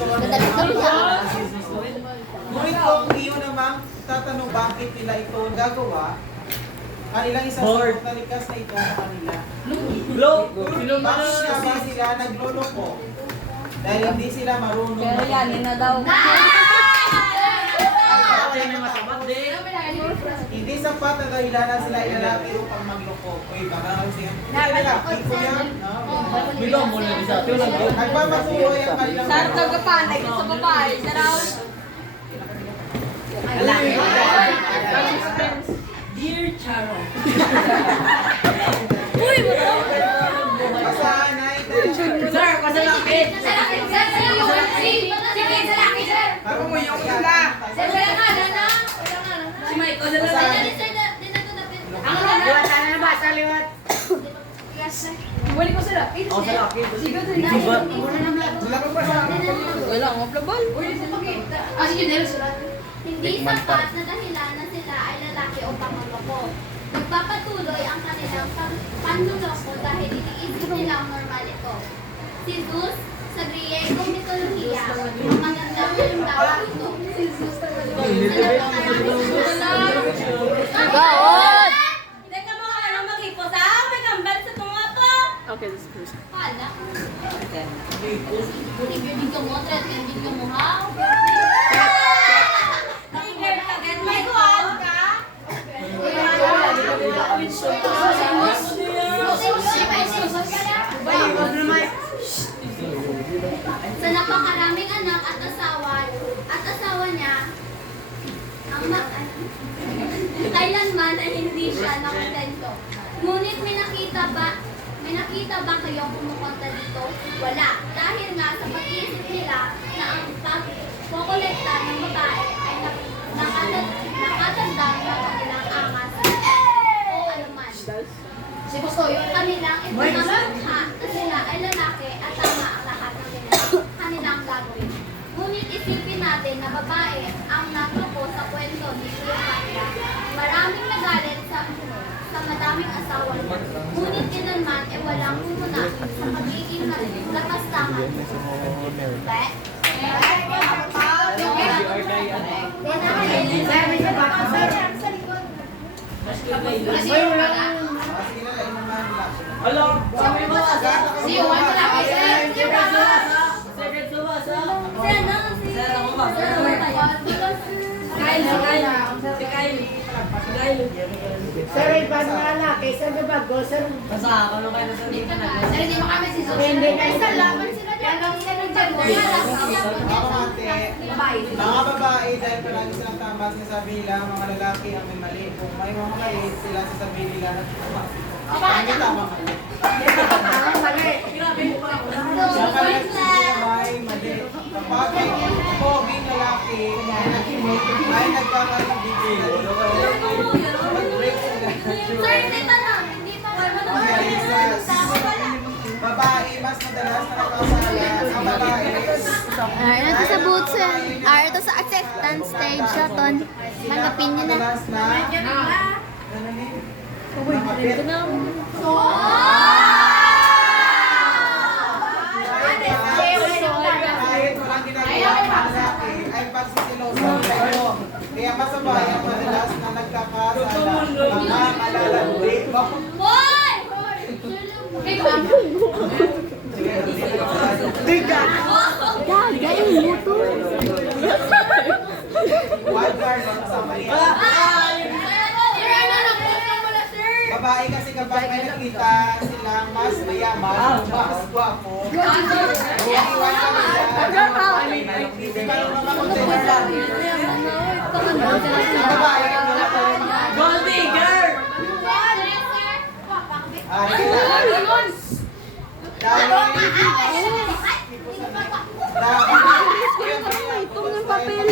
Nadalit ka niya. Ngunit kung iyo namang tatanong bakit nila ito gagawa, kanilang isasagot na likas na ito sa kanila. Bakit nga ba sila nagluloko? Dahil hindi sila marunong. Pero yan, yun na daw. Hindi sapat na dahilanan sila ilalaki upang magloko. Uy, baka kasi lalaki ko yan. Bilang mo na isa. Nagpapatuloy ang kanilang Sarap nagkapanay sa babae. Sarap. Dear Charo. Uy, bato. Pasanay Sir, pasalakit. Parang mo yung sila. Si Mike, o dala. Balik ko sila. O, salakit. Wala akong maplabal. Hindi sapat na dahilanan sila ay lalaki o pangloko. Nagpapatuloy ang kanilang panluloko dahil iniisip nilang normal ito. Si Zeus, sa Griegong mitolohiya, ang magandang halimbawa ito. Gawad! Teka mo ka lang mag-ipos ha? May kambal sa tunga po! Okay, this is first. Pala. Bibigyan mo, bibigyan mo ha? Tiger ka, get may kuwan ka? Sa napakaraming anak at asawa niya, kailanman ay hindi siya nakontento. Ngunit may nakita ba kayong pumupunta dito? Wala. Dahil nga sa pag-iisip nila na ang pagkokolekta ng babae ay nakatanda ng kanilang angas o anuman. Kanilang ipinamangha na sila ay lalaki at tama ang lahat ng kanilang gagawin. Ngunit isipin natin na babae ang natuko sa kwento ni Cleopatra. Maraming nagalit sa madaming asawa niya. Ngunit kinalman ay walang pumuna sa pagiging katastangan. Hello, sabi mo asa? Second subasa. Sir, ako ba? Kyle. Sir, iba na lalaki, sir, diba go, sir? Basta ako nung kayo sa dito na. Hindi na Sa laban sila dyan. Mga babae, dahil palagi silang tama, sinasabi nila, mga lalaki ang may mali. Kung may mga mali, sila sasabihin nila na tama. Hindi tama mali. Siya pala sila may mali. Kapag may poging lalaki ay nagkakabigil. Mag-break sila. Sir, hindi pa lang. Hindi pa Babae, mas madalas na nakasala. Ang babae, ito sa boots ito sa acceptance stage siya ton. Tanggapin niyo na. madalas na kahit walang ginagawa ng lalaki ay pagsisiloso kayo. Kaya masabay ang madalas na nagkakasala mga malalandi. Boy! Wild card, makasama niya. Babae kasi kapag may nakita silang mas mayaman, mas gwapo, iwan ka nila. Hindi ka lang naman consider. Babae, Gold digger! Itong ng papel.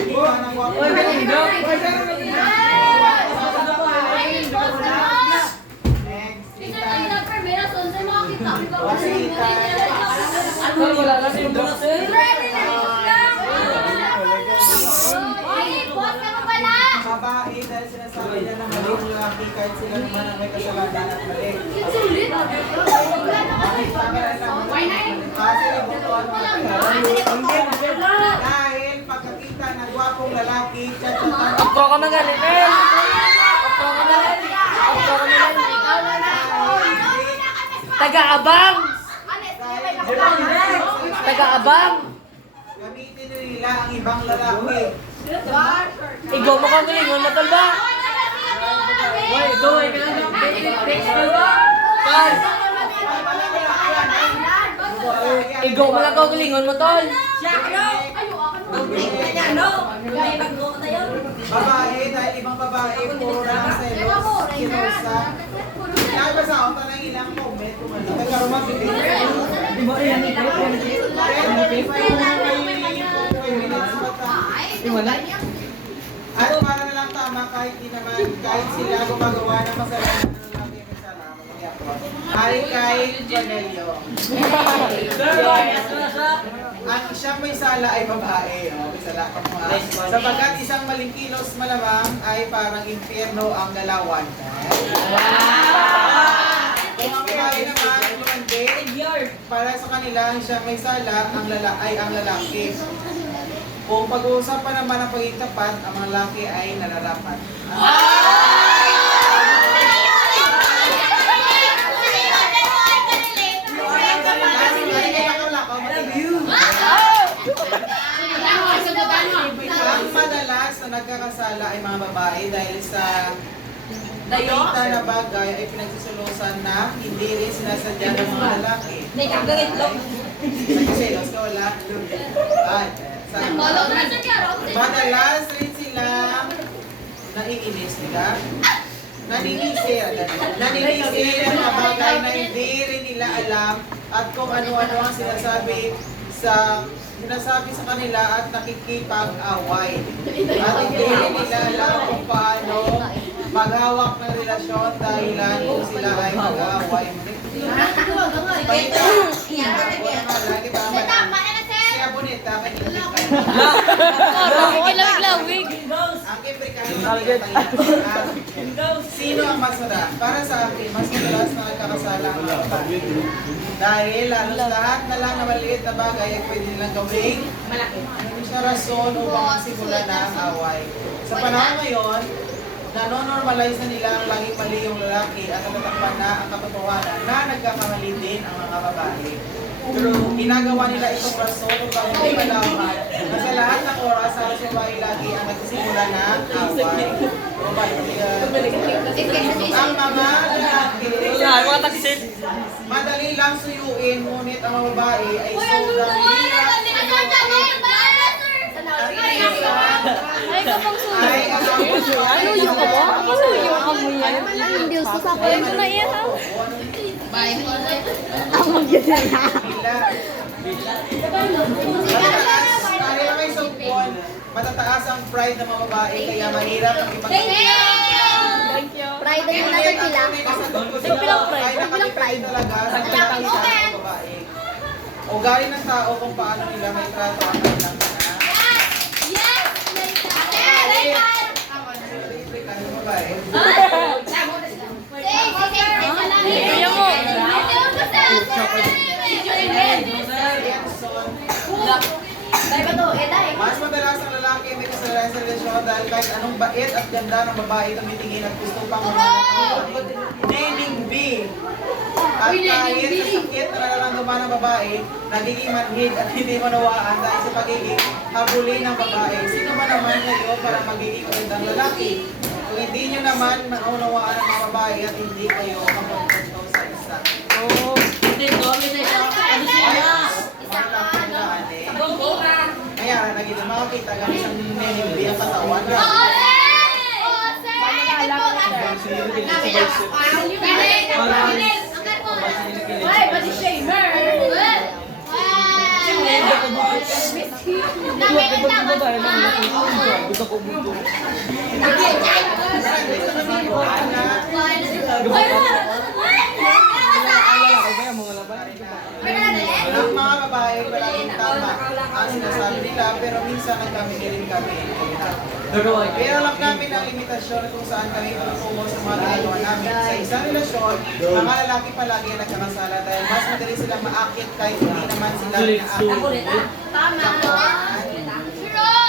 Ano wala kasi yung boss eh? Babae dahil sinasabi niya na mali ang lalaki kahit sila naman ang may kasalanan at mali. Kasi ibutuan mo. gwapong lalaki, chat-chatan. Apro ka na galing, Mel. Apro ka na galing. Apro ka na galing. Taga-abang. Taga-abang. Gamitin nila ang ibang lalaki. Ikaw mo kang galingon mo tol ba? Hoy, go, ikaw lang. Tol. Ikaw mo lang kang galingon mo tol. Babae, dahil ibang babae, puro na lang selos, kinusa. Kaya ba sa ako, tanang ilang comment, nagkaroon mabibig. At para na lang tama, kahit di naman, kahit sila gumagawa ng masalanan ng lalaki may sala, mamaya po. Ay kay Cornelio. Ang siyang may sala ay babae. May sala ka mo ha. Sapagkat isang maling kilos malamang ay parang impyerno ang galawan. Kung ang babae naman, lumandi, para sa kanila, ang siyang may sala ay ang lalaki. Kung pag-uusapan naman ang pagiging tapat, ang mga lalaki ay nararapat. Ang madalas na nagkakasala ay mga babae dahil sa nakita na bagay ay pinagsisulusan na hindi rin sinasadya ng mga lalaki. Nagsiselos ka wala? Ay, madalas rin silang naiinis nila. Naninisir ng mga bagay na hindi rin nila alam at kung ano-ano ang sinasabi sa kanila at nakikipag-away. At hindi rin nila alam kung paano maghawak ng relasyon dahilan kung sila ay mag-away. Kaya bonita, kanila Lawig-lawig. ang sino ang mas madalas? Para sa akin, mas madalas na nagkakasala ang mga babae. Dahil halos lahat na lang na maliit na bagay ay pwede nilang gawing malaki. Hindi siya rason upang magsimula na ang away. Sa panahon ngayon, nanonormalize na nila ang laging mali yung lalaki at natatakpan na ang katotohanan na nagkakamali din ang mga babae. Pero ginagawa nila itong rason upang hindi malaman na sa lahat ng oras halos babae lagi ang nagsisimula ng away. Ang mga lalaki, madali lang suyuin, ngunit ang mga babae ay sobrang hirap Ay, kapag suyo. ay ang Ano yung ka mo? Ano yung ka mo yan? Hindi gusto sa ko. Ano na yan ha? Ang mag-yan na. Dahil may sumpon, matataas ang pride ng mga babae kaya mahirap ang ibang Pride na natin sila. Nagpilang pride talaga sa pagkakita ng babae. Ugali ng tao kung paano nila may trato ang kanilang mga babae. Kuya mo. Mas madalas ang lalaki may kasalanan sa relasyon dahil kahit anong bait at ganda ng babae tumitingin at gusto pang Nening B. At kahit sa sakit na nararamdaman ng babae, nagiging manhid at hindi manawaan dahil sa pagiging habulin ng babae. Sino man naman kayo para magiging magandang lalaki? Kung hindi nyo naman maunawaan ng mga babae at hindi kayo magpapagdaw sa isa. Kaya naging makakita kami sa Nening B ang katawan. Ang mga babae palaging tama ang sinasabi nila pero minsan nagkamali rin kami. Pero alam namin ang limitasyon kung saan kami tutungo sa mga ginagawa namin. Sa isang relasyon, mga lalaki palagi ang nagkakasala dahil mas madali silang maakit kahit hindi naman sila inaakit. Tama.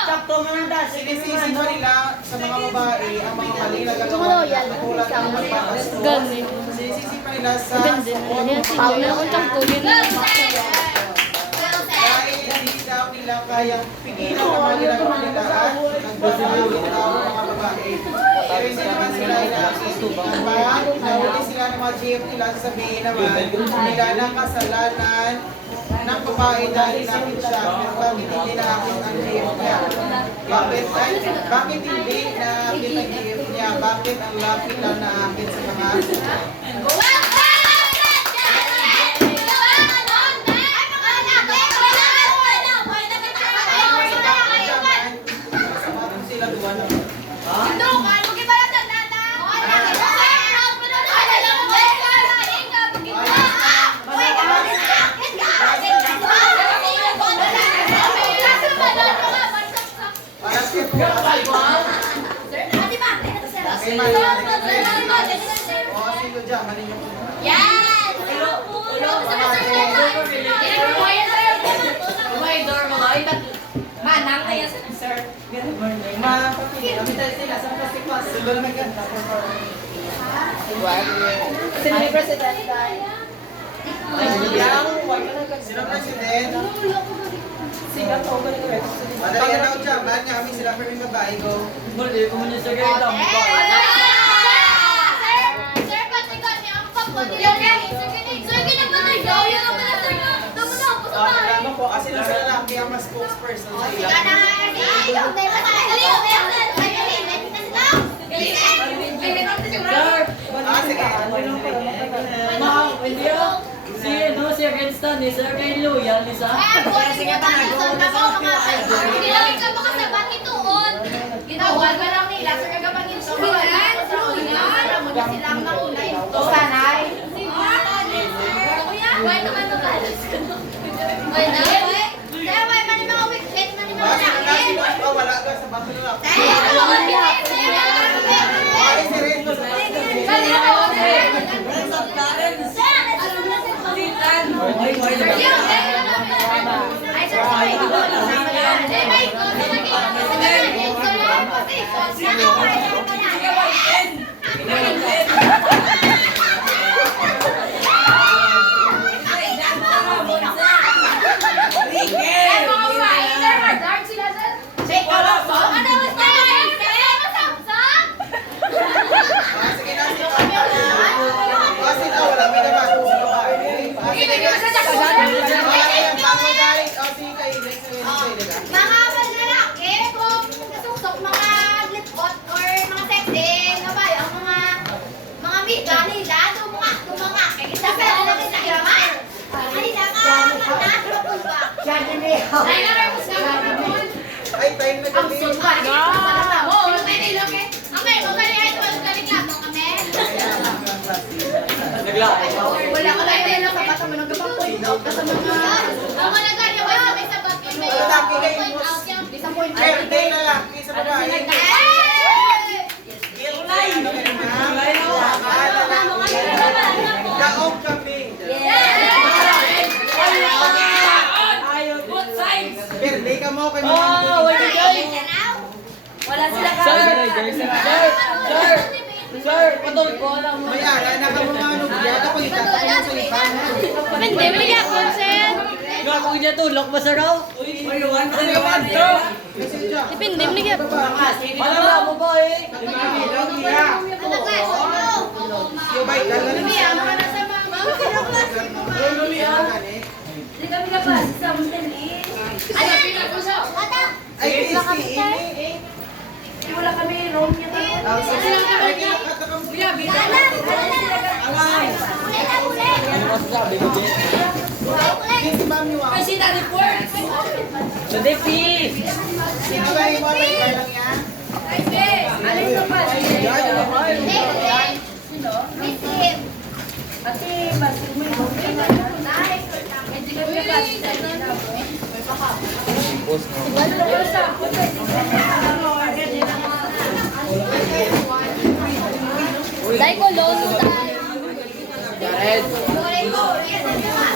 Sakto mga das. sinisisi pa nila sa mga babae ang mga mali na Ito gagawa loyal. nila katulad ng magpapastos. Ganun. Sinisisi pa nila sa Ganda. Paula ko siyang tugin. dahil hindi daw nila kayang pigilan ang mga ginagawa nila at nagbabago daw ang mga babae. Pero hindi naman sila inaakit. Nahuli sila ng mga GF nila, sasabihin naman nila ng kasalanan ng babae dahil nakit siya. Pero bakit hindi nakakit ang GF niya? Bakit hindi nakakit ang GF niya? Bakit ang lapit lang nakakit sa mga sila duwa na para sa po kasi mali o sino dyan, mali yung Yes! Manang na yan, sir. mapapili. Kami tayo sila sa plastic sila na ganda. Sino ni President? Sino president? Madali na daw dyan, lahat niya kami sila pero yung babae ko. Alam ko, kasi lang sa lalaki ang mas spokesperson sa ila. Sige. Si Against ni Sir kay Loyal ni sa. Ginawal ka lang nila sa kagabangin so alam mo na silang mauna yung Sanay. Why naman magalas ka? Why na? Kaya why man yung mga weekend man yung mga Kasi nakin? wala ka sa bato na lang. Ay, Si Rendo. Sige na, sige na. Kasi na, wala may naman. Sige na. Mga lalaki, kung nasusok mga lipot or mga sexy, nabay, ang mga mika nila, tumanga, kaya isa ka lang sa yaman. Halina ka, nasa ba? Siya din eh. Ay, narapos ka naman. Ay, time na Ang kami. sunba, oo, may nilong eh. Amay, magkali ay tuwal ka reklamo kami. Wala ka lang nilong kapag mo nang gabang point out ka sa mga... Ang mga nagkanya ba sa isa ba? May point out yan. Isang point out. Birthday na lang. Isa pa ba? Daog kami. Birthday ka mo kay mga Wala sila ka. Sir, patol ko lang mo. may ara na ka mga nubya. Ako yung tatay mo sa lipan. Hindi, wala ka consent. Nga kung niya tulok ba sa raw? Kasi dyan. Depende, wala ka. Alam na mo ba eh? Yung bike, gagaling siya. Ay, ini. Wala kami room niya. Kasi Hindi, please. sino ba yung mga bike lang yan? Dahil ko loan mo tayo. Jared. Jared!